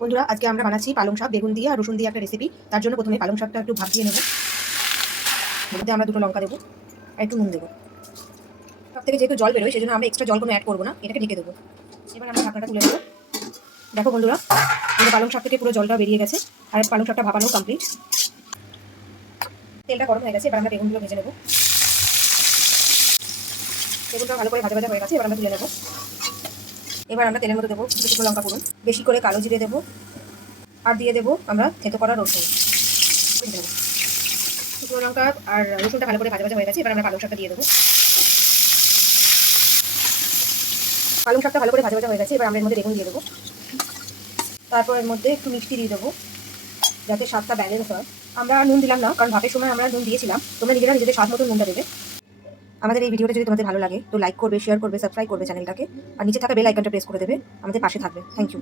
বন্ধুরা, আজকে আমরা বানাচ্ছি পালং শাক বেগুন দিয়ে আর রসুন দিয়ে একটা রেসিপি। তার জন্য প্রথমে পালং শাকটা একটু ভাপিয়ে নেব। মধ্যে আমরা দুটো লঙ্কা দেবো আর একটু নুন দেবো। সব থেকে যেহেতু জল বেরোয় সেজন্য আমরা এক্সট্রা জল কোনো অ্যাড করবো না, এটাকে ঢেকে দেবো। এবার আমরা ঢাকনাটা তুলে নেবো। দেখো বন্ধুরা, আমাদের পালং শাক থেকে পুরো জলটা বেরিয়ে গেছে আর পালং শাকটা ভাপানো কমপ্লিট। তেলটা গরম হয়ে গেছে, এবার আমরা বেগুনগুলো ভেজে নেবো। বেগুনটা ভালো করে ভাজা ভাজা হয়ে গেছে, এবার আমরা তুলে নেবো। এবার আমরা তেলের মধ্যে দেবো দুটো শুকনো লঙ্কা ফোড়ন, বেশি করে কালো জিরে দেবো আর দিয়ে দেবো আমরা থেতো করা রসুন। শুকনো লঙ্কা আর রসুনটা ভালো করে ভাজা ভাজা হয়ে গেছে, এবার আমরা পালং শাকটা দিয়ে দেবো। পালং শাকটা ভালো করে ভাজা ভাজা হয়ে গেছে, এবার আমরা এর মধ্যে বেগুন দিয়ে দেবো। তারপর এর মধ্যে একটু মিষ্টি দিয়ে দেবো যাতে স্বাদটা ব্যালেন্স হয়। আমরা নুন দিলাম না, কারণ ভাপের সময় আমরা নুন দিয়েছিলাম। তোমরা নিজেরা নিজেদের স্বাদ মতো নুনটা দেবে। আমাদের এই ভিডিওটা যদি তোমাদের ভালো লাগে তো লাইক করবে, শেয়ার করবে, সাবস্ক্রাইব করবে চ্যানেলটাকে, আর নিচে থাকা বেল আইকনটা প্রেস করে দেবে। আমাদের পাশে থাকবে। Thank you.